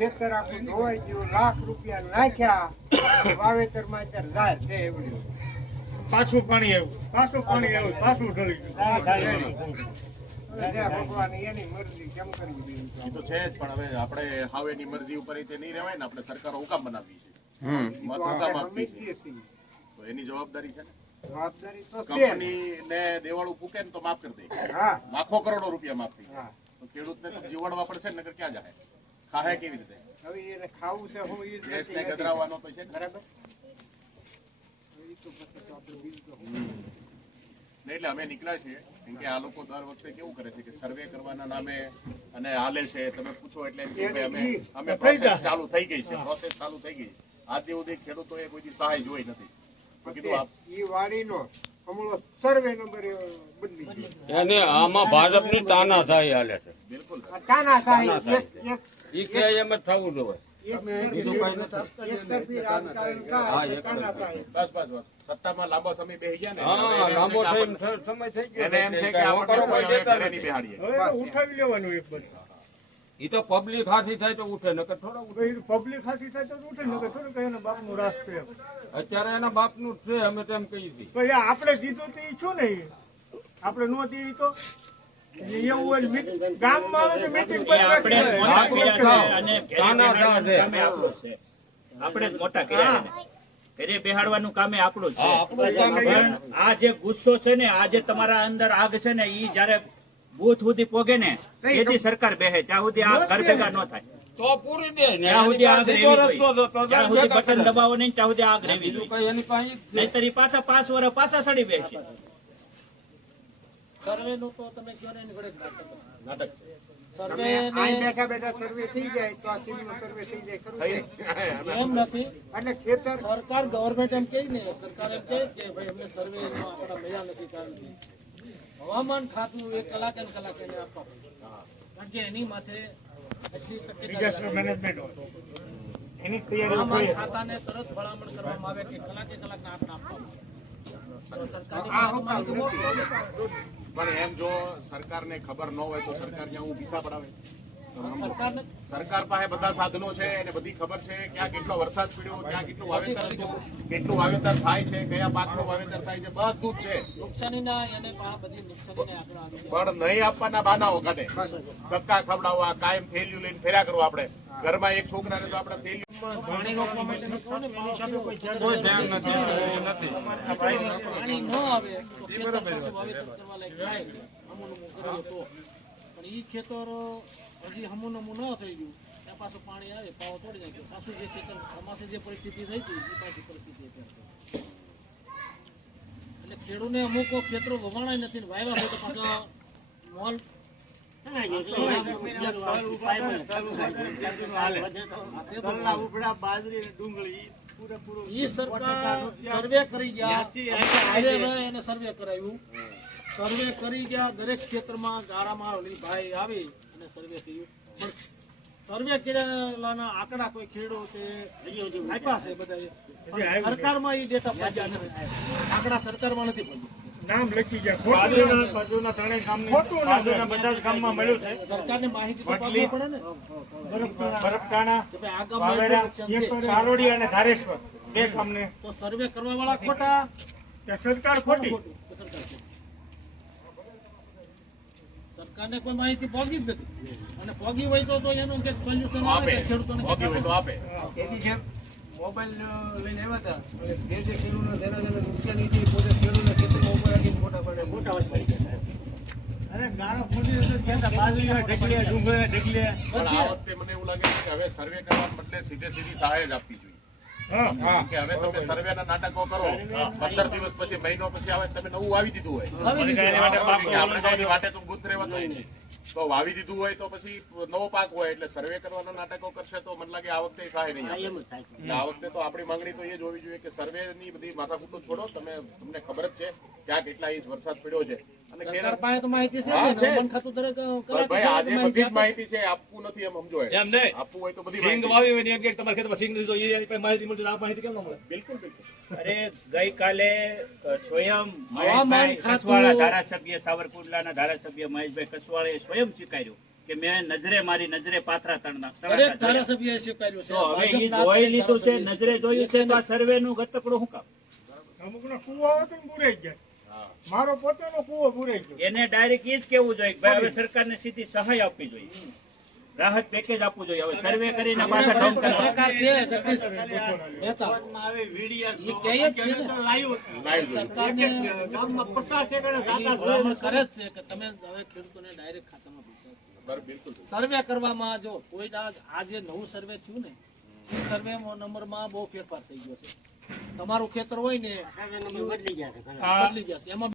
ખેતર આખું ધોવાઈ ગયું લાખ રૂપિયા નાખ્યા. વાવેતરમાં અત્યારે ઝાર છે એવડ્યું પાછું પાણી આવ્યું પાછું પાણી આવ્યું પાછું ઢળી ગયું. ભગવાન એની મરજી કેમ કરવી એ તો. છે જ પણ હવે આપણે હાવ એની મરજી ઉપર તે નહીં રહેવાય ને આપણે સરકારો હુકામ બનાવી છે મત હુકામ આપવી છે તો એની જવાબદારી છે ને? જવાબદારી તો છે. કંપની ને દેવાળું ફૂકે ને તો માફ કરી દે. હા. લાખો કરોડો રૂપિયા માફ થઈ જાય હા. તો ખેડૂતને તો જીવાડવા પડશે ને ક્યાં જાય ખાહે કેવી રીતે? હવે એને ખાવું છે હું એ જ દેશને નથી નથી. ગધરાવવાનો તો છે ને. બરાબર? એ તો પછી તો આપણે બીજું તો શું? ને એટલે અમે નીકળ્યા છીએ કેમ કે આ લોકો દર વખતે કેવું કરે છે કે સર્વે કરવાના નામે અને હાલે છે તમે પૂછો એટલે કે અમે અમે પ્રોસેસ ચાલુ થઈ ગઈ છે પ્રોસેસ ચાલુ થઈ ગઈ છે. સુધી ખેડૂતોએ કોઈ સહાય જોઈ નથી. કીધું આપ ઈ વાડીનો સર્વે નંબર બદલી એને આમાં ભાજપની તાનાશાહી હાલે છે. બિલકુલ. તાનાશાહી એક કે એમ જ થવું જોઈએ. સત્તામાં લાંબો સમય ગયા ને હા લાંબો સમય થઈ ગયો. એમ છે કે હવે તો ઉઠાવી લેવાનું એક બધું. ઈ તો પબ્લિક હાથી થાય તો ઉઠે નકર થોડો ઉઠે. પબ્લિક હાથી થાય તો ઉઠે નકર થોડું કઈ એના બાપનું રાસ છે અત્યારે એના બાપનું નું છે અમે તેમ કહી હતી આપણે જીતું તો ઈ છું ને આપણે નો દી તો? આપણે મોટા કર્યા ઘરે બેહાડવાનું છે. કામે આપણું છે. પણ આ જે ગુસ્સો છે ને આ જે તમારા અંદર આગ છે ને ઈ જયારે બૂથ સુધી પોગે ને એથી સરકાર બેહે. ત્યાં સુધી આ ઘર ભેગા ન થાય. તો પૂરી દે ત્યાં સુધી આગ બીજો રહેવી રસ્તો જોઈએ. તો- તો ત્યાં સુધી બટન દબાવો નહીં ત્યાં સુધી આગ રેવી જોઈએ. નહીતર પાછા પાંચ વર્ષ પાછા સડી બેસશે સર્વેનું તો તમે કયો ને નીકળે નાટક છે. સર્વે બેઠા બેઠા સર્વે થઈ જાય તો આ સીમનો સર્વે થઈ જાય ખરું એમ નથી. એટલે ખેતર સરકાર ગવર્મેન્ટ એમ કહે ને સરકાર એમ કહે કે ભાઈ અમને સર્વે આપણા મળ્યા નથી કારણ હવામાન ખાતું એક કલાક ને કલાક એને આપવા પડે. કારણ કે એની માથે ડિઝાસ્ટર મેનેજમેન્ટ એની તૈયારી હવામાન ખાતાને તરત ભલામણ કરવામાં આવે કે કલાકે કલાક આંકડા આપવા પણ એમ જો સરકારને ખબર ન હોય તો સરકાર ત્યાં હું ભીસા પડાવે. સરકાર પાસે બધા સાધનો છે એને બધી ખબર છે ક્યાં કેટલો વરસાદ પડ્યો ક્યાં કેટલું વાવેતર હતું કેટલું વાવેતર થાય છે કયા પાકનું વાવેતર થાય છે બધું જ છે. નુકસાનીના એને પણ બધી નુકસાનીના આંકડા આવી જાય. પણ નહીં આપવાના બાનાઓ કાઢે ધક્કા ખવડાવવા કાયમ થેલ્યું લઈને ફેર્યા કરો આપણે. ઘરમાં એક છોકરાને તો આપણે થેલ્યું પાણી રોકવા માટે કોઈ ધ્યાન નથી પાણી ન આવે તો ખેતર પાછું વાવેતર કરવા લાયક થાય. હમું નમું કરીએ તો પણ એ ખેતર હજી હમું નમું ન થઈ ગયું. ત્યાં પાછું પાણી આવે પાવો તોડી નાખ્યો. પાછું જે ખેતર અમાસે જે પરિસ્થિતિ થઈ હતી એ પાછી પરિસ્થિતિ. એટલે ખેડૂને અમુક ખેતરો વવાણા નથી વાયવા હોય તો પાછા મોલ. સરકાર સર્વે કરી ગયા. સર્વે સર્વે કરી ગયા દરેક ક્ષેત્રમાં ગાળામાં ભાઈ આવી અને સર્વે કર્યું. પણ સર્વે કરેલાના આંકડા કોઈ ખેડૂતે આપ્યા છે બધા સરકારમાં એ ડેટા પડ્યા નથી. આંકડા સરકારમાં નથી પડ્યા નામ લખી ગયા. ખોટું બાજુના ત્રણેય ગામની બાજુના બધા જ ગામમાં મળ્યું છે. સરકારને માહિતી તો પાડવી પડે ને. વાવેરા ચારોડી અને ધારેશ્વર. બે ગામને. તો સર્વે કરવા વાળા ખોટા? સરકાર ખોટી? સરકારને કોઈ માહિતી પોગી જ નથી. અને પોગી હોય તો તો એનું કંઈક સોલ્યુશન આપે. કે ખેડૂતોને પોગી હોય તો આપે. તેથી જે મોબાઈલ લઈને આવ્યા હતા. જે જે ખેડૂતને જેના જેના નુકસાની હતી પોતે ખેડૂતને ખેતરમાં ઉપર રાખીને મોટા પડે મોટા પણ આ વખતે મને એવું લાગે છે કે હવે સર્વે કરવા બદલે સીધે સીધી સહાય જ આપવી જોઈએ. કે હવે તમે સર્વેના નાટકો કરો પંદર દિવસ પછી મહિનો પછી આવે તમે નવું વાવી દીધું હોય. આપણે કઈ વાટે તો ગુત રહેવા. તો વાવી દીધું હોય તો પછી નવો પાક હોય એટલે સર્વે કરવાનો નાટકો કરશે તો મને લાગે આ વખતે સહાય નહીં. એટલે આ વખતે તો આપણી માંગણી તો એ જ હોવી જોઈએ કે સર્વેની બધી માથાકૂટો છોડો તમે તમને ખબર જ છે ક્યાં કેટલા ઇંચ વરસાદ પડ્યો છે અને સરકાર પાસે માહિતી છે હા, જ છે. ને. હવામાન ખાતું દરેક કલાકે ભાઈ આજે કલાકે બધી જ આપે માહિતી છે આપવું નથી એમ સમજો એ. એમ નહીં. આપવું હોય તો બધી સિંગ માહિતી વાવી હોય ને એમ કે તમારા ખેતરમાં સિંગ નથી તો એ પાસે માહિતી મળતી તો આ માહિતી કેમ ન મળે બિલકુલ બિલકુલ અરે ગઈકાલે સ્વયં હવામાન મહેશભાઈ કસવાળા ધારાસભ્ય સાવરકુંડલાના ધારાસભ્ય મહેશભાઈ કસવાળે સ્વયં સ્વીકાર્યું કે મેં નજરે મારી નજરે પાથરા તણના. ધારાસભ્યએ સ્વીકાર્યું છે. હવે એ જોઈ લીધું છે નજરે જોયું છે તો આ સર્વે નું ગતકડું શું કામ? અમુકના કૂવા હોય તો ને બુરાઈ ગયા. મારો પોતાનો કુવો બુરાઈ ગયો. એને ડાયરેક્ટ એ જ કેવું જોઈએ કે ભાઈ હવે સરકારને સીધી સહાય આપવી જોઈએ. રાહત પેકેજ આપવું જોઈએ. હવે સર્વે કરીને પાછા ઢોંગ પત્રકાર છે જગદીશ મહેતા ઈ કહે જ છે ને. સરકારને ભલામણ કરે છે કે તમે હવે ખેડૂતોને ડાયરેક્ટ ખાતામાં પૈસા બિલકુલ. સર્વે કરવામાં જો કોઈ આ જે નવું સર્વે થયું ને એ સર્વે નંબરમાં બહુ ફેરફાર થઈ ગયો છે. તમારું ખેતર હોય ને બદલી જશે એમાં